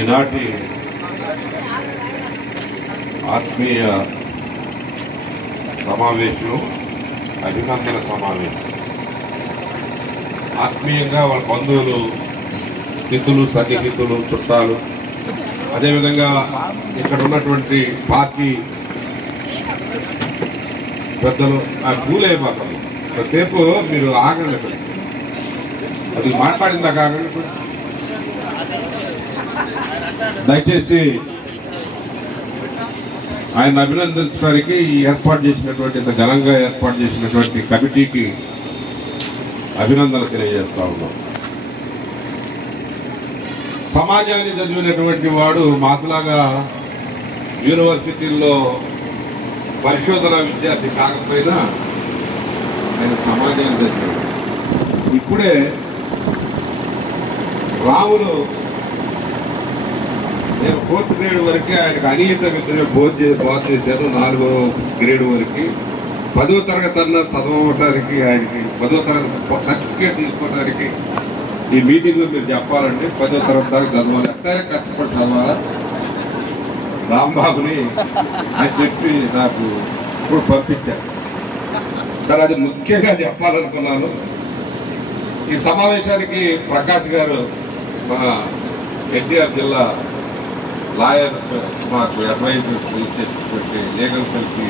ఈనాటి ఆత్మీయ సమావేశం అభినందన సమావేశం. ఆత్మీయంగా వాళ్ళ బంధువులు స్థితులు సన్నిహితులు చుట్టాలు. అదేవిధంగా ఇక్కడ ఉన్నటువంటి పార్టీ పెద్దలు ఆ పూలే బాకండి కాసేపు మీరు ఆగండి అది మాట్లాడిందా ఆగండి దయచేసి ఆయన అభినందించడానికి ఏర్పాటు చేసినటువంటి ఇంత ఘనంగా ఏర్పాటు చేసినటువంటి కమిటీకి అభినందనలు తెలియజేస్తా ఉన్నాం. సమాజాన్ని చదివినటువంటి వాడు మాకులాగా యూనివర్సిటీల్లో పరిశోధన విద్యార్థి కాకపోయినా ఆయన సమాజాన్ని చదివాడు. ఇప్పుడే రాములు ఫోర్త్ గ్రేడ్ వరకు ఆయనకు అనియత విద్యను బోధ చేసి బోధ చేశాను నాలుగో గ్రేడ్ వరకు. పదో తరగతి అన్న చదవటానికి ఆయనకి పదో తరగతి సర్టిఫికేట్ తీసుకోవడానికి ఈ మీటింగ్లో మీరు చెప్పాలండి. పదో తరగతి దాకా చదవాలి. ఎట్లా కష్టపడి చదవాలా? రాంబాబుని ఆయన చెప్పి నాకు ఇప్పుడు పంపించారు. కానీ అది ముఖ్యంగా చెప్పాలనుకున్నాను. ఈ సమావేశానికి ప్రకాష్ గారు మన ఎన్టీఆర్ జిల్లా లాయర్స్ మాకు అడ్వైజర్స్ ఇచ్చేటువంటి లీగల్ సెల్కి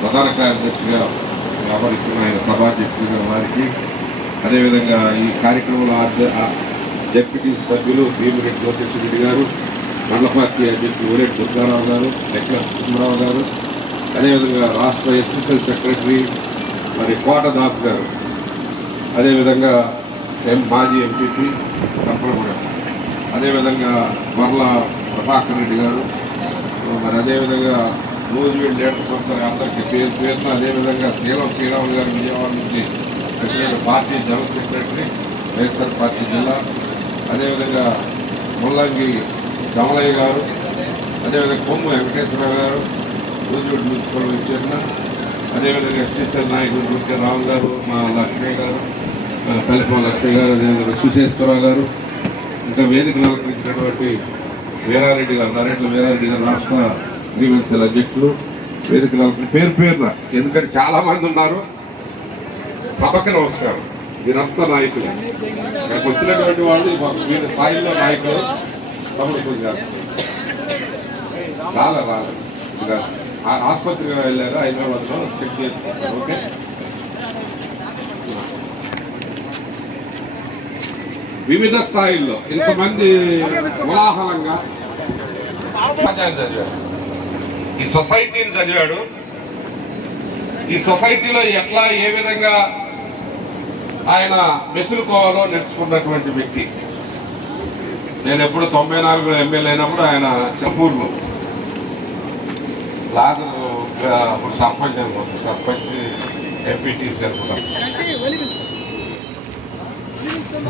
ప్రధాన కార్యదర్శిగా వ్యవహరిస్తున్న ఆయన సభాధ్యక్షుడిగా వారికి అదేవిధంగా ఈ కార్యక్రమంలో ఆధ్య- డిప్యూటీ సభ్యులు భీమిరెడ్డి జ్యోతిష్రెడ్డి గారు మండల పార్టీ అధ్యక్షులు ఊరేటి దుర్గారావు గారు లెక్కల సుబ్బారావు గారు అదేవిధంగా రాష్ట్ర ఎస్ఎస్ఎల్ సెక్రటరీ మరి కోటదాస్ గారు అదేవిధంగా ఎం మాజీ ఎంపీపీ కప్పలగూడెం అదేవిధంగా మరలా ప్రభాకర్ రెడ్డి గారు. మరి అదేవిధంగా నూజివీడ్ లీడర్స్ సంస్థ అందరికీ పేరు పేరున అదేవిధంగా శీలం శ్రీరాములు గారు విజయవాడ నుంచి president party general secretary YSR party జిల్లా. అదేవిధంగా ముల్లంగి కమలయ్య గారు. అదేవిధంగా కొమ్ము వెంకటేశ్వరరావు గారు నూజివీడ్ మున్సిపల్ చేరిన అదేవిధంగా ఎస్టీసీఎల్ నాయకుడు దుర్గా రావు గారు మా లక్ష్మీ గారు కలిప లక్ష్మీ గారు అదేవిధంగా సుశేశ్వరరావు గారు. ఇంకా వేదికను అలంకరించినటువంటి వీరారెడ్డి గారు నరేట్ల వీరారెడ్డి గారు రాష్ట్ర గ్రీవెన్సీల అధ్యక్షులు వేదికలు పేరు పేరున ఎందుకంటే చాలా మంది ఉన్నారు. సభకి నమస్కారం. దీనంతా నాయకులు. నాకు వచ్చినటువంటి వాళ్ళు వివిధ స్థాయిలో నాయకులు. తమ్ముడు రాలే రాలే. ఆసుపత్రికి వెళ్ళారు హైదరాబాద్లో చెక్ చేసుకుంటారు ఓకే? వివిధ స్థాయిల్లో ఇంతమంది కోలాహలంగా చదివాడు ఈ సొసైటీని చదివాడు. ఈ సొసైటీలో ఎట్లా ఏ విధంగా ఆయన మెసులుకోవాలో నేర్చుకున్నటువంటి వ్యక్తి. నేను ఎప్పుడు తొంభై నాలుగులో ఎమ్మెల్యే అయినప్పుడు ఆయన చెంపూరులో లాదరు అప్పుడు సర్పంచ్ అనుకుంటాను సర్పంచ్ ఎంపీటీసీ అనుకుంటాను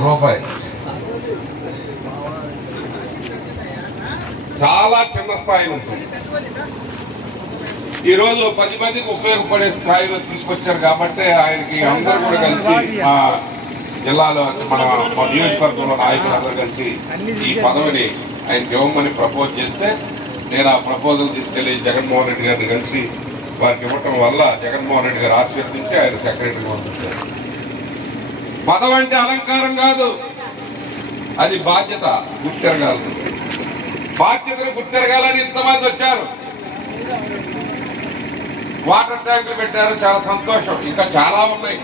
రూపాయి. చాలా చిన్న స్థాయి ఉంటుంది. ఈరోజు పది మందికి ఉపయోగపడే స్థాయిలో తీసుకొచ్చారు కాబట్టి ఆయనకి అందరూ కూడా కలిసి మా జిల్లాలో మన నియోజకవర్గంలో నాయకులు అందరూ కలిసి ఈ పదవిని ఆయనకి ఇవ్వమని ప్రపోజ్ చేస్తే నేను ఆ ప్రపోజల్ తీసుకెళ్ళి జగన్మోహన్ రెడ్డి గారిని కలిసి వారికి ఇవ్వటం వల్ల జగన్మోహన్ రెడ్డి గారు ఆశీర్వదించి ఆయన సెక్రటరీగా పంపించారు పదవి అంటే అలంకారం కాదు. అది బాధ్యత గుర్తిరగాలి బాధ్యతను గుర్తెరగాలని ఇంతమంది వచ్చారు. వాటర్ ట్యాంకులు పెట్టారు చాలా సంతోషం. ఇంకా చాలా ఉన్నాయి.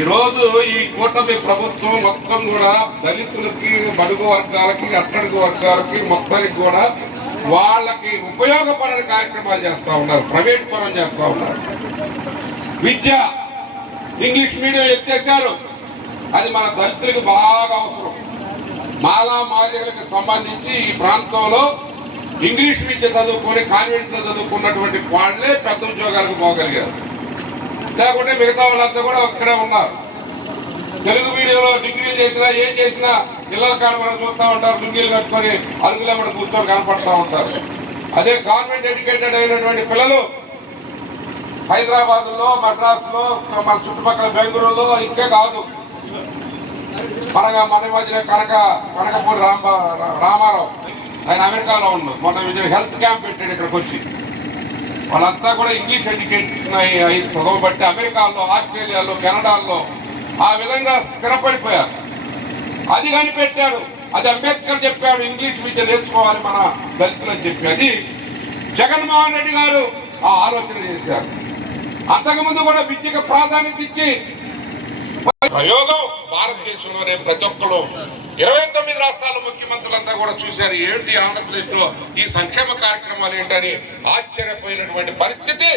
ఈరోజు ఈ కూటమి ప్రభుత్వం మొత్తం కూడా దళితులకి బడుగు వర్గాలకి అట్టడుగు వర్గాలకి మొత్తానికి కూడా వాళ్ళకి ఉపయోగపడే కార్యక్రమాలు చేస్తూ ఉన్నారు. ప్రైవేట్ పరం చేస్తూ ఉన్నారు. విద్య ఇంగ్లీష్ మీడియం ఎత్తేసారు అది మన దళితులకు బాగా అవసరం. మాలా మాదిగలకు సంబంధించి ఈ ప్రాంతంలో ఇంగ్లీష్ విద్య చదువుకొని కాన్వెంట్లో చదువుకున్నటువంటి వాళ్ళే పెద్ద ఉద్యోగాలకు పోగలిగారు. లేకుంటే మిగతా వాళ్ళంతా కూడా అక్కడే ఉన్నారు. తెలుగు మీడియంలో డిగ్రీలు చేసినా ఏం చేసినా పిల్లల కాడ మనం చూస్తూ ఉంటారు లుంగీలు కట్టుకొని అరుగులేమని కూర్చొని కనపడుతూ ఉంటారు. అదే గవర్నమెంట్ ఎడ్యుకేటెడ్ అయినటువంటి పిల్లలు హైదరాబాద్లో మద్రాసులో మన చుట్టుపక్కల బెంగళూరులో ఇంకే కాదు. మనగా మన మధ్యన కనక కనకపూడి రామ రామారావు. ఆయన అమెరికాలో ఉన్నాడు. మొన్న విజయ హెల్త్ క్యాంప్ పెట్టాడు ఇక్కడికి వచ్చి వాళ్ళంతా కూడా ఇంగ్లీష్ ఎడ్యుకేషన్ అయి చదవబట్టి అమెరికాలో ఆస్ట్రేలియాలో కెనడాలో ఆ విధంగా స్థిరపడిపోయారు. అది కనిపెట్టాడు. అది అంబేద్కర్ చెప్పాడు ఇంగ్లీష్ విద్య నేర్చుకోవాలి మన దళితులు అని చెప్పి. అది జగన్మోహన్ రెడ్డి గారు ఆ ఆలోచన చేశారు. అంతకుముందు కూడా విద్యకు ప్రాధాన్యత ఇచ్చి ప్రయోగం భారతదేశంలోనే ప్రతి ఒక్కరు ఇరవై తొమ్మిది రాష్ట్రాల ముఖ్యమంత్రులంతా కూడా చూశారు ఏంటి ఆంధ్రప్రదేశ్లో ఈ సంక్షేమ కార్యక్రమాలు ఏంటని ఆశ్చర్యపోయినటువంటి పరిస్థితి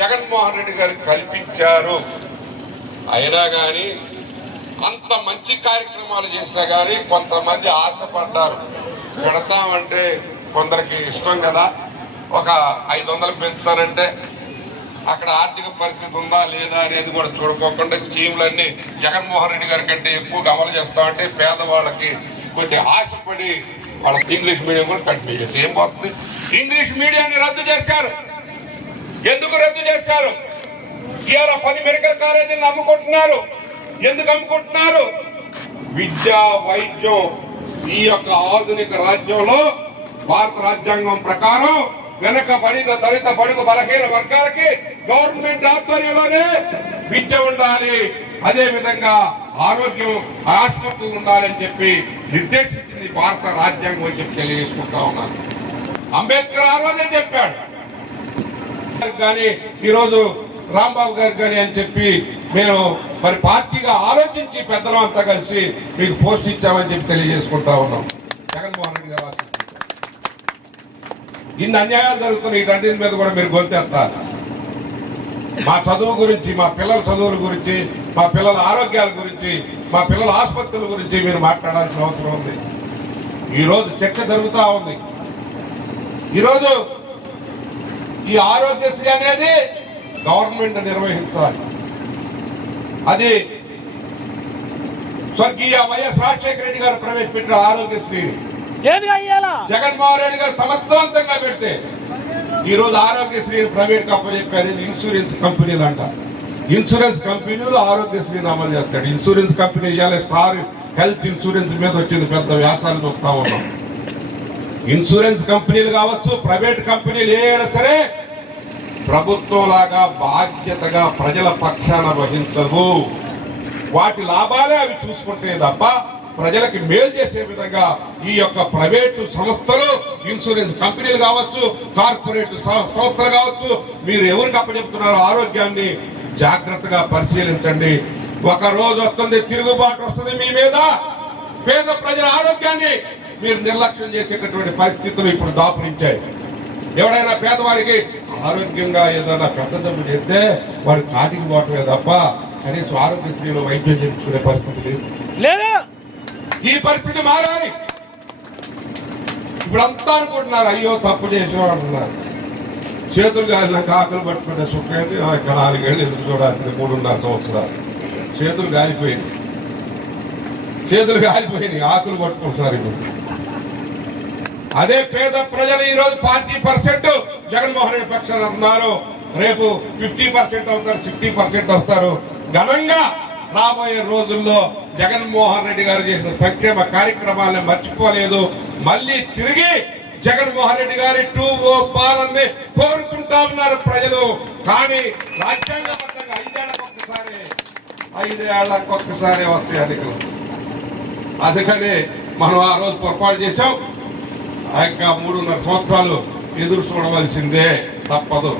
జగన్మోహన్ రెడ్డి గారు కల్పించారు. అయినా కానీ అంత మంచి కార్యక్రమాలు చేసినా కానీ కొంతమంది ఆశపడ్డారు. పెడతామంటే కొందరికి ఇష్టం కదా ఒక ఐదు వందలు పెంచుతానంటే అక్కడ ఆర్థిక పరిస్థితి ఉందా లేదా అనేది కూడా చూడుకోకుండా స్కీములన్నీ జగన్మోహన్ రెడ్డి గారి కంటే ఎక్కువగా అమలు చేస్తామంటే పేదవాళ్ళకి కొంచెం ఆశపడి వాళ్ళకి ఇంగ్లీష్ మీడియం కూడా కంటిన్యూ చేసి ఏం పోతుంది? ఇంగ్లీష్ మీడియాన్ని రద్దు చేశారు. ఎందుకు రద్దు చేశారు? ఇవాళ పది మెడికల్ కాలేజీలను అమ్ముకుంటున్నారు ఎందుకు అమ్ముకుంటున్నారు విద్య వైద్యం ఈ యొక్క ఆధునిక రాజ్యంలో భారత రాజ్యాంగం ప్రకారం వెనకబడిన దళిత బడుగు బలహీన వర్గాలకి గవర్నమెంట్ ఆధ్వర్యంలోనే విద్య ఉండాలి. అదే విధంగా ఆరోగ్యం ఆసుపత్రులు ఉండాలని చెప్పి నిర్దేశించింది భారత రాజ్యాంగం అని చెప్పి తెలియజేసుకుంటా ఉన్నాను. అంబేద్కర్ ఆ రోజే చెప్పాడు. కానీ ఈరోజు రాంబాబు గారు కానీ అని చెప్పి మేము మరి పార్టీగా ఆలోచించి పెద్దలం అంతా కలిసి మీకు పోస్ట్ ఇచ్చామని చెప్పి తెలియజేసుకుంటా ఉన్నాం. జగన్మోహన్ రెడ్డి గారు ఇన్ని అన్యాయాలు జరుగుతున్నాయి వీటన్నిటి మీద కూడా మీరు గొంతెత్తాలి. మా చదువు గురించి మా పిల్లల చదువుల గురించి మా పిల్లల ఆరోగ్యాల గురించి మా పిల్లల ఆసుపత్రుల గురించి మీరు మాట్లాడాల్సిన అవసరం ఉంది. ఈరోజు చర్చ జరుగుతూ ఉంది. ఈరోజు ఈ ఆరోగ్యశ్రీ అనేది గవర్నమెంట్ నిర్వహించాలి. అది స్వర్గీయ వైఎస్ రాజశేఖర రెడ్డి గారు ప్రవేశపెట్టిన ఆరోగ్యశ్రీ జగన్మోహన్ రెడ్డి గారు సమర్థవంతంగా పెడితే ఈరోజు ఆరోగ్యశ్రీ ప్రైవేట్ కంపెనీ పేరు ఇది ఇన్సూరెన్స్ కంపెనీలు అంట. ఇన్సూరెన్స్ కంపెనీలు ఆరోగ్యశ్రీని అమలు చేస్తాడు ఇన్సూరెన్స్ కంపెనీ ఇవాళ స్టార్ హెల్త్ ఇన్సూరెన్స్ మీద వచ్చింది పెద్ద వ్యాసాలు చూస్తా ఉన్నాం. ఇన్సూరెన్స్ కంపెనీలు కావచ్చు ప్రైవేట్ కంపెనీలు ఏదైనా సరే ప్రభుత్వం లాగా బాధ్యతగా ప్రజల పక్షాన వహించదు వాటి లాభాలే అవి చూసుకుంటే తప్ప ప్రజలకి మేలు చేసే విధంగా ఈ యొక్క ప్రైవేటు సంస్థలు ఇన్సూరెన్స్ కంపెనీలు కావచ్చు కార్పొరేట్ సం- సంస్థలు కావచ్చు మీరు ఎవరికి అప్పచెప్తున్నారో ఆరోగ్యాన్ని జాగ్రత్తగా పరిశీలించండి. ఒక రోజు వస్తుంది తిరుగుబాటు వస్తుంది మీ మీద. పేద ప్రజల ఆరోగ్యాన్ని మీరు నిర్లక్ష్యం చేసేటటువంటి పరిస్థితులు ఇప్పుడు దాపురించాయి. ఎవడైనా పేదవాడికి ఆరోగ్యంగా ఏదైనా పెద్ద జబ్బు చేస్తే వాడు కాటికి పోవటమే తప్ప కనీసం ఆరోగ్యశ్రీలో వైద్యం చేయించుకునే పరిస్థితి లేదు. లేదు? ఈ పరిస్థితి మారాలి. ఇప్పుడు అంతా అనుకుంటున్నారు అయ్యో తప్పు చేసాం అంటున్నారు. చేతులు గాలినాక ఆకులు పట్టుకునే సుఖమైంది ఇక్కడ ఇక నాలుగేళ్ళు ఎదురు చూడాల్సింది మూడున్నర సంవత్సరాలు. చేతులు గాలిపోయింది చేతులు గాలిపోయింది ఆకులు పట్టుకుంటున్నారు ఇప్పుడు. అదే పేద ప్రజలు ఈ రోజు పార్టీ పర్సెంట్ జగన్మోహన్ రెడ్డి పక్షాన అన్నారు రేపు ఫిఫ్టీ పర్సెంట్ అవుతారు సిక్స్టీ పర్సెంట్ అవుతారు. ఘనంగా రాబోయే రోజుల్లో జగన్మోహన్ రెడ్డి గారు చేసిన సంక్షేమ కార్యక్రమాలను మర్చిపోలేదు. మళ్ళీ తిరిగి జగన్మోహన్ రెడ్డి గారి టూ ఓ పాలనని కోరుకుంటా ఉన్నారు ప్రజలు. కానీ రాజ్యాంగబద్ధంగా ఐదేళ్ళకు ఒక్కసారి ఐదేళ్ళకు ఒక్కసారి వస్తాయి ఎన్నికలు అందుకని మనం ఆ రోజు పొరపాటు చేసాం ఆ యొక్క మూడున్నర సంవత్సరాలు ఎదురు చూడవలసిందే తప్పదు.